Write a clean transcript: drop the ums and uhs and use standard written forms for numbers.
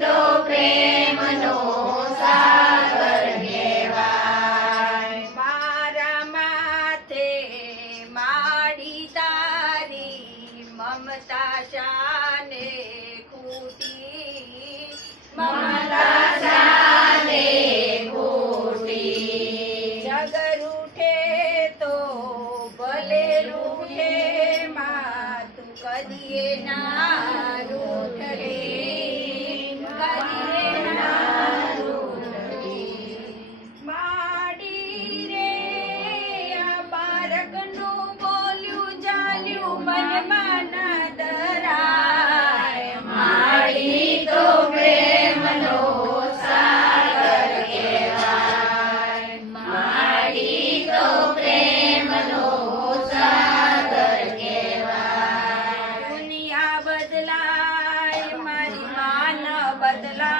તો પ્રેમનો સાગર કહેવાય. મારા માથે માડી તારી મમતા શાને ખૂટી. મમતા શાને ખૂટી. જગ રૂઠે તો ભલે રૂઠે માં તું કદીએ ના રૂઠલી. કદીએ ના રૂઠલી. માડી રે આ બાળકનું બોલ્યું ચાલ્યું મનમાં ના ધરાય. માડી તો પ્રેમનો સાગર કહેવાય. માડી તો પ્રેમનો સાગર કહેવાય. દુનિયા બદલાય મારી માન બદલાય.